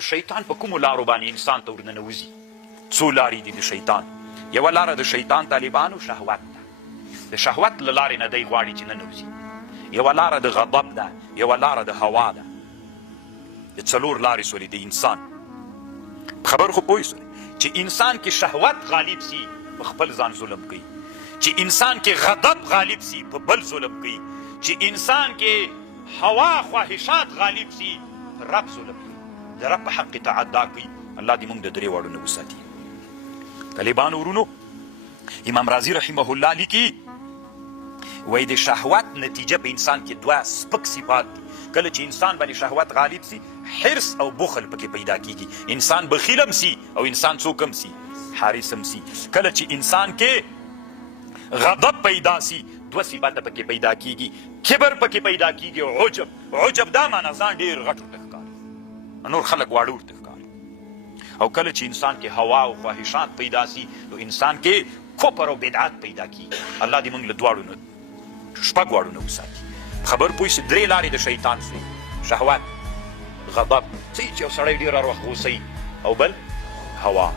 شیطان په کومو لارو باندې انسان ته ورننوځي؟ څو لارې دي د شیطان. یوه لاره د شیطان طالبانو شهوت ده، د شهوت له لارې نه دی غواړي چې ننوځي. یوه لاره د غضب ده، یوه لاره د هوا ده. د څلور لارې سولې د انسان. خبر خو پوه سولې چې انسان کې شهوت غالب سي په خپل ځان ظلم کوي، چې انسان کې غضب غالب سي په بل ظلم کوي، چې انسان کې هوا خواهشات غالب سي په رب ظلم کوي، د رب په حق تعدا کوي. الله دې موږ د درې واړو نه وساتي. طالبانو ورونو، امام رازي رحمه الله لیکي وایي د شهوت نتیجه په انسان کې دوه سپک صفات دي. کله چې انسان باندې شهوت غالب سي، حرص او بخل پکې پیدا کیږي. انسان بخیل هم سي او انسان څوک هم سي، حارس هم سي. کله چې انسان کې غضب پیدا سي، دوه صفات پکې پیدا کیږي، کبر پکې پیدا کیږي او عجب. عجب دا معنی ځان ډېر غټ ورته ښکاري، نور خلک واړه ورته ښکاري. او کله چې انسان کې هوا او خواهشات پیدا سي، نو انسان کې کفر او بدعات پیدا کیږي. الله دې موږ له دواړو نه شپږ واړو نه وساتي. خبر پوه سي درې لارې د شیطان سي: شهوت، غضب، څه چې یو سړی ډېر هر وخت غوسه او بل هوا.